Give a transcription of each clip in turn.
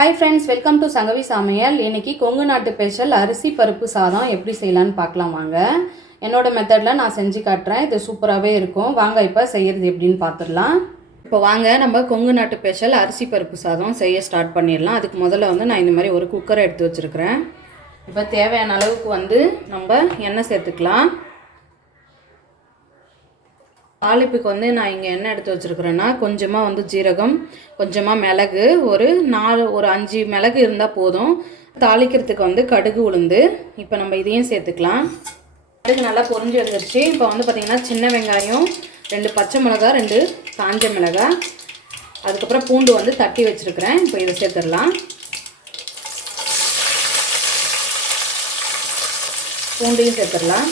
Hi friends welcome to Sangavi சமையல் இன்னைக்கு கொங்கு நாட்டு ஸ்பெஷல் அரிசி பருப்பு சாதம் எப்படி செய்யலான்னு பார்க்கலாம் வாங்க. என்னோட மெத்தடில் நான் செஞ்சு காட்டுறேன். இது சூப்பராகவே இருக்கும். வாங்க இப்போ செய்யறது எப்படின்னு பார்த்துடலாம் இப்போ வாங்க நம்ம கொங்கு நாட்டு ஸ்பெஷல் அரிசி பருப்பு சாதம் செய்ய ஸ்டார்ட் பண்ணிடலாம். அதுக்கு முதல்ல வந்து நான் இந்த மாதிரி ஒரு குக்கரை எடுத்து வச்சுருக்கிறேன். இப்போ தேவையான அளவுக்கு வந்து நம்ம எண்ணெய் சேர்த்துக்கலாம். தாளிப்புக்கு வந்து நான் இங்கே என்ன எடுத்து வச்சுருக்குறேன்னா கொஞ்சமாக வந்து ஜீரகம் கொஞ்சமாக மிளகு ஒரு நாலு ஒரு அஞ்சு மிளகு இருந்தால் போதும். தாளிக்கிறதுக்கு வந்து கடுகு உளுந்து. இப்போ நம்ம இதையும் சேர்த்துக்கலாம். கடுகு நல்லா பொறிஞ்சு வந்துருச்சு. இப்போ வந்து பார்த்திங்கன்னா சின்ன வெங்காயம் ரெண்டு பச்சை மிளகா ரெண்டு காஞ்ச மிளகா. அதுக்கப்புறம் பூண்டு வந்து தட்டி வச்சுருக்கிறேன். இப்போ இதை சேர்த்துடலாம். பூண்டையும் சேர்த்துடலாம்.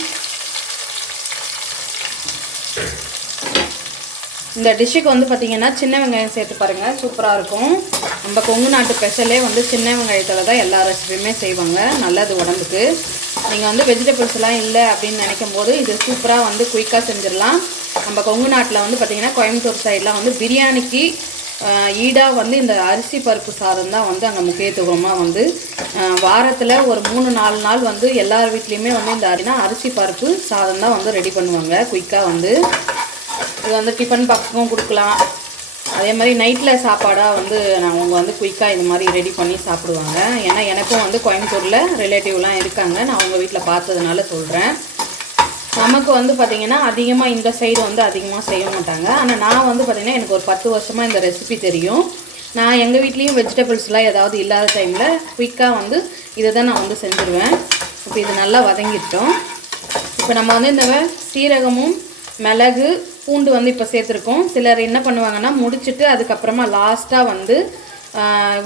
இந்த டிஷ்ஷுக்கு வந்து பார்த்திங்கன்னா சின்ன வெங்காயம் சேர்த்து பாருங்கள் சூப்பராக இருக்கும். நம்ம கொங்கு நாட்டு ஸ்பெஷலே வந்து சின்ன வெங்காயத்தில் தான் எல்லா ரெசிபியுமே செய்வாங்க. நல்லது உடம்புக்கு. நீங்கள் வந்து வெஜிடபிள்ஸ்லாம் இல்லை அப்படின்னு நினைக்கும் போது இது சூப்பராக வந்து குயிக்காக செஞ்சிடலாம். நம்ம கொங்கு நாட்டில் வந்து பார்த்திங்கன்னா கோயம்புத்தூர் சைட்லாம் வந்து பிரியாணிக்கு ஈடாக வந்து இந்த அரிசி பருப்பு சாதம் தான் வந்து அங்கே முக்கியத்துவமாக வந்து வாரத்தில் ஒரு மூணு நாலு நாள் வந்து எல்லார் வீட்லேயுமே வந்து இந்த அரினா அரிசி பருப்பு சாதம் தான் வந்து ரெடி பண்ணுவாங்க. குயிக்காக வந்து. இது வந்து டிஃபன் பாக்ஸுக்கும் கொடுக்கலாம். அதே மாதிரி நைட்டில் சாப்பாடாக வந்து நான் அவங்க வந்து குயிக்காக இது மாதிரி ரெடி பண்ணி சாப்பிடுவாங்க. ஏன்னா எனக்கும் வந்து கோயம்புத்தூரில் ரிலேட்டிவ்லாம் இருக்காங்க. நான் அவங்க வீட்டில் பார்த்ததுனால சொல்கிறேன் நமக்கு வந்து பார்த்திங்கன்னா அதிகமாக இந்த சைடு வந்து அதிகமாக செய்ய மாட்டாங்க. ஆனால் நான் வந்து பார்த்திங்கன்னா எனக்கு ஒரு பத்து வருஷமாக இந்த ரெசிபி தெரியும். நான் எங்கள் வீட்லேயும் வெஜிடபிள்ஸ்லாம் ஏதாவது இல்லாத டைமில் குயிக்காக வந்து இதை தான் நான் வந்து செஞ்சுருவேன். இப்போ இது நல்லா வதங்கிட்டோம். இப்போ நம்ம வந்து இந்த சீரகமும் மிளகு பூண்டு வந்து இப்போ சேர்த்துருக்கோம். சிலர் என்ன பண்ணுவாங்கன்னா முடிச்சுட்டு அதுக்கப்புறமா லாஸ்ட்டாக வந்து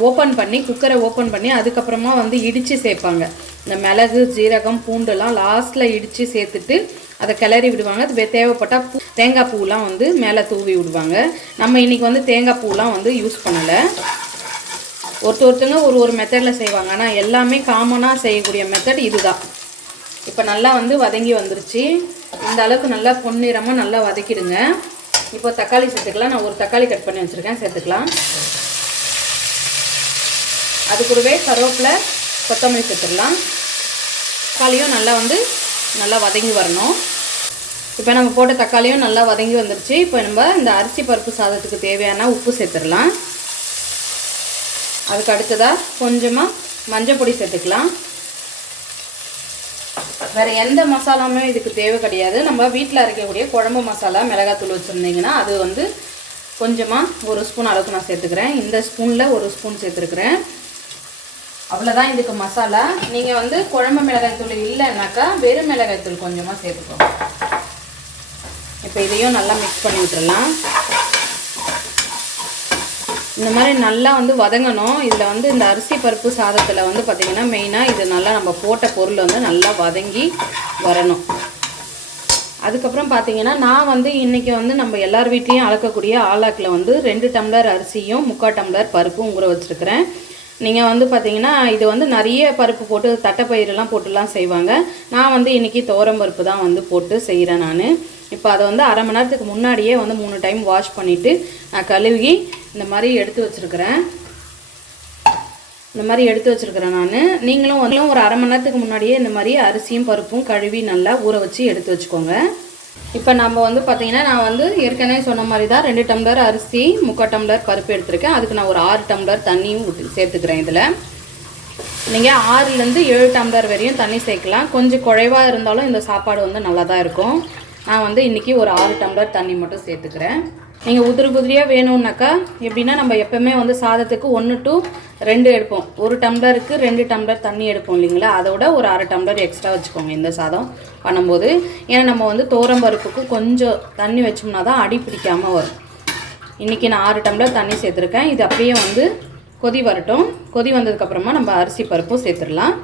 ஓப்பன் பண்ணி குக்கரை ஓப்பன் பண்ணி அதுக்கப்புறமா வந்து இடித்து சேர்ப்பாங்க. இந்த மிளகு ஜீரகம் பூண்டுலாம் லாஸ்ட்டில் இடித்து சேர்த்துட்டு அதை கிளறி விடுவாங்க. அது தேவைப்பட்டால் பூ தேங்காய் பூலாம் வந்து மேலே தூவி விடுவாங்க. நம்ம இன்றைக்கி வந்து தேங்காய் பூலாம் வந்து யூஸ் பண்ணலை. ஒருத்த ஒருத்தங்க ஒரு ஒரு மெத்தடில் செய்வாங்க. ஆனால் எல்லாமே காமனாக செய்யக்கூடிய மெத்தட் இதுதான். இப்போ நல்லா வந்து வதங்கி வந்துருச்சு. இந்த அளவுக்கு நல்லா பொன்னிறமாக நல்லா வதக்கிடுங்க. இப்போ தக்காளி சேர்த்துக்கலாம். நான் ஒரு தக்காளி கட் பண்ணி வச்சுருக்கேன். சேர்த்துக்கலாம். அது கூடவே கருவேப்பிலை கொத்தமல்லி சேர்த்துடலாம் தக்காளியும் நல்லா வந்து நல்லா வதங்கி வரணும். இப்போ நம்ம போட்ட தக்காளியும் நல்லா வதங்கி வந்துருச்சு. இப்போ நம்ம இந்த அரிசி பருப்பு சாதத்துக்கு தேவையான உப்பு சேர்த்துடலாம். அதுக்கு அடுத்ததாக கொஞ்சமாக மஞ்சள் பொடி சேர்த்துக்கலாம். வேறு எந்த மசாலாமே இதுக்கு தேவை கிடையாது. நம்ம வீட்டில் அரைக்கக்கூடிய குழம்பு மசாலா மிளகாத்தூள் வச்சுருந்தீங்கன்னா அது வந்து கொஞ்சமாக ஒரு ஸ்பூன் அளவுக்கு நான் சேர்த்துக்கிறேன். இந்த ஸ்பூனில் ஒரு ஸ்பூன் சேர்த்துருக்குறேன். அவ்வளோதான் இதுக்கு மசாலா. நீங்கள் வந்து குழம்பு மிளகாய்த்தூள் இல்லைன்னாக்கா வெறும் மிளகாய்த்தூள் கொஞ்சமாக சேர்த்துக்கோங்க. இப்போ இதையும் நல்லா மிக்ஸ் பண்ணி விட்டுடலாம் இந்த மாதிரி நல்லா வந்து வதங்கணும். இதில் வந்து இந்த அரிசி பருப்பு சாதத்தில் வந்து பார்த்திங்கன்னா மெயினாக இது நல்லா நம்ம போட்ட பொருள் வந்து நல்லா வதங்கி வரணும். அதுக்கப்புறம் பார்த்தீங்கன்னா நான் வந்து இன்றைக்கி வந்து நம்ம எல்லார் வீட்லேயும் அளக்கக்கூடிய ஆளாக்கில் வந்து ரெண்டு டம்ளர் அரிசியும் முக்கால் டம்ளர் பருப்பும் ஊற வச்சுருக்கிறேன். நீங்கள் வந்து பார்த்தீங்கன்னா இது வந்து நிறைய பருப்பு போட்டு தட்டைப்பயிரெலாம் போட்டுலாம் செய்வாங்க. நான் வந்து இன்றைக்கி துவரம் பருப்பு தான் வந்து போட்டு செய்கிறேன் நான். இப்போ அதை வந்து அரை மணி நேரத்துக்கு முன்னாடியே வந்து மூணு டைம் வாஷ் பண்ணிவிட்டு நான் கழுவி இந்த மாதிரி எடுத்து வச்சுருக்கிறேன். இந்த மாதிரி எடுத்து வச்சுருக்கிறேன் நான். நீங்களும் வந்து ஒரு அரை மணி நேரத்துக்கு முன்னாடியே இந்த மாதிரி அரிசியும் பருப்பும் கழுவி நல்லா ஊற வச்சு எடுத்து வச்சுக்கோங்க. இப்போ நம்ம வந்து பார்த்திங்கன்னா நான் வந்து ஏற்கனவே சொன்ன மாதிரி தான் ரெண்டு டம்ளர் அரிசி முக்கால் டம்ளர் பருப்பு எடுத்திருக்கேன். அதுக்கு நான் ஒரு ஆறு டம்ளர் தண்ணியும் ஊற்றி சேர்த்துக்கிறேன் இதில். நீங்கள் ஆறுலேருந்து ஏழு டம்ளர் வரையும் தண்ணி சேர்க்கலாம். கொஞ்சம் குறைவாக இருந்தாலும் இந்த சாப்பாடு வந்து நல்லா தான் இருக்கும். நான் வந்து இன்றைக்கி ஒரு ஆறு டம்ளர் தண்ணி மட்டும் சேர்த்துக்கிறேன். நீங்கள் உதிரி புதிரியாக வேணும்னாக்கா எப்படின்னா நம்ம எப்போவுமே வந்து சாதத்துக்கு ஒன்று டு ரெண்டு எடுப்போம். ஒரு டம்ளருக்கு ரெண்டு டம்ளர் தண்ணி எடுப்போம் இல்லைங்களா? அதோட ஒரு அரை டம்ளர் எக்ஸ்ட்ரா வச்சுக்கோங்க இந்த சாதம் பண்ணும்போது. ஏன்னா நம்ம வந்து தோரம் பருப்புக்கு கொஞ்சம் தண்ணி வச்சோம்னா தான் அடி பிடிக்காமல் வரும். இன்றைக்கி நான் ஆறு டம்ளர் தண்ணி சேர்த்துருக்கேன். இது அப்படியே வந்து கொதி வரட்டும். கொதி வந்ததுக்கப்புறமா நம்ம அரிசி பருப்பும் சேர்த்துடலாம்.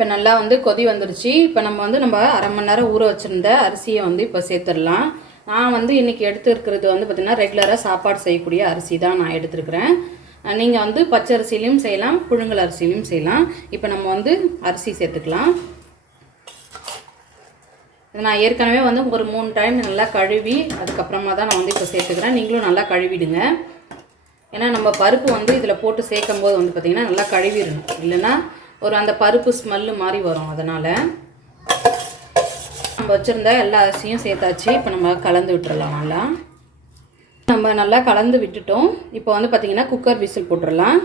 இப்போ நல்லா வந்து கொதி வந்துருச்சு. இப்போ நம்ம வந்து நம்ம அரை மணி நேரம் ஊற வச்சுருந்த அரிசியை வந்து இப்போ சேர்த்துடலாம். நான் வந்து இன்றைக்கி எடுத்துருக்கிறது வந்து பார்த்திங்கன்னா ரெகுலராக சாப்பாடு செய்யக்கூடிய அரிசி தான் நான் எடுத்துருக்கிறேன். நீங்கள் வந்து பச்சை அரிசிலையும் செய்யலாம் புழுங்கல் அரிசிலையும் செய்யலாம். இப்போ நம்ம வந்து அரிசி சேர்த்துக்கலாம். நான் ஏற்கனவே வந்து ஒரு மூணு டைம் நல்லா கழுவி அதுக்கப்புறமா தான் நான் வந்து இப்போ சேர்த்துக்கிறேன். நீங்களும் நல்லா கழுவிடுங்க. ஏன்னா நம்ம பருப்பு வந்து இதில் போட்டு சேர்க்கும் போது வந்து பார்த்திங்கன்னா நல்லா கழுவிடணும். இல்லைன்னா ஒரு அந்த பருப்பு ஸ்மெல்லு மாதிரி வரும் அதனால் நம்ம வச்சுருந்த எல்லா அரிசியும் சேர்த்தாச்சு. இப்போ நம்ம கலந்து விட்டுறலாம் நல்லா. நம்ம நல்லா கலந்து விட்டுட்டோம். இப்போ வந்து பார்த்திங்கன்னா குக்கர் விசில் போட்டுடலாம்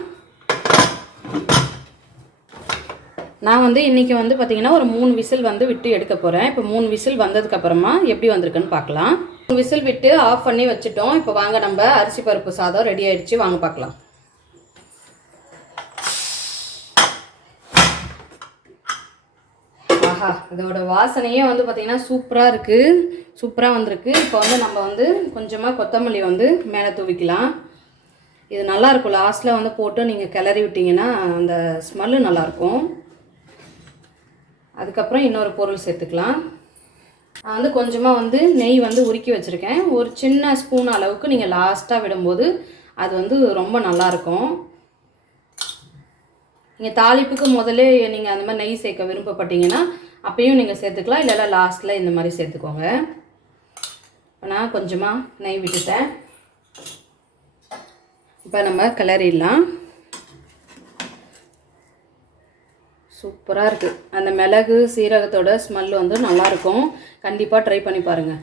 நான் வந்து இன்றைக்கி வந்து பார்த்திங்கன்னா ஒரு மூணு விசில் வந்து விட்டு எடுக்க போகிறேன் இப்போ மூணு விசில் வந்ததுக்கப்புறமா எப்படி வந்திருக்குன்னு பார்க்கலாம் மூணு விசில் விட்டு ஆஃப் பண்ணி வச்சுட்டோம். இப்போ வாங்க நம்ம அரிசி பருப்பு சாதம் ரெடி ஆகிடுச்சு வாங்க பார்க்கலாம் ஆஹா இதோட வாசனையே வந்து பார்த்தீங்கன்னா சூப்பராக இருக்குது சூப்பராக வந்திருக்கு. இப்போ வந்து நம்ம வந்து கொஞ்சமாக கொத்தமல்லி வந்து மேலே தூவிக்கலாம். இது நல்லா இருக்கும். லாஸ்ட்டில் வந்து போட்டு நீங்கள் கிளறி விட்டிங்கன்னா அந்த ஸ்மெல்லு நல்லாயிருக்கும் அதுக்கப்புறம் இன்னொரு பொருள் சேர்த்துக்கலாம். நான் வந்து கொஞ்சமாக வந்து நெய் வந்து உருக்கி வச்சுருக்கேன். ஒரு சின்ன ஸ்பூன் அளவுக்கு நீங்கள் லாஸ்ட்டாக விடும்போது அது வந்து ரொம்ப நல்லாயிருக்கும் நீங்கள் தாளிப்புக்கு முதல்ல நீங்கள் அந்த மாதிரி நெய் சேர்க்க விருப்பப்பட்டீங்கன்னா அப்பயும் நீங்கள் சேர்த்துக்கலாம். இல்லைனா லாஸ்ட்டில் இந்த மாதிரி சேர்த்துக்கோங்க. இப்போ நான் கொஞ்சமாக நெய் விட்டுட்டேன். இப்போ நம்ம கிளறிடலாம். சூப்பராக இருக்குது அந்த மிளகு சீரகத்தோட ஸ்மெல் வந்து நல்லாயிருக்கும் கண்டிப்பாக ட்ரை பண்ணி பாருங்கள்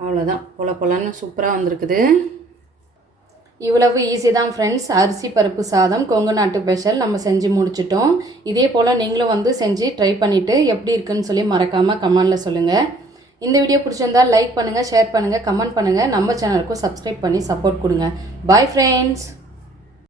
அவ்வளோதான் கொல கொலன்னு சூப்பராக வந்திருக்குது. இவ்வளவு ஈஸி தான் ஃப்ரெண்ட்ஸ் அரிசி பருப்பு சாதம் கொங்கு நாட்டு ஸ்பெஷல் நம்ம செஞ்சு முடிச்சிட்டோம். இதே போல் நீங்களும் வந்து செஞ்சு ட்ரை பண்ணிவிட்டு எப்படி இருக்குன்னு சொல்லி மறக்காமல் கமெண்டில் சொல்லுங்கள் இந்த வீடியோ பிடிச்சிருந்தா லைக் பண்ணுங்கள் ஷேர் பண்ணுங்கள் கமெண்ட் பண்ணுங்கள் நம்ம சேனலுக்கும் சப்ஸ்கிரைப் பண்ணி சப்போர்ட் கொடுங்க. Bye friends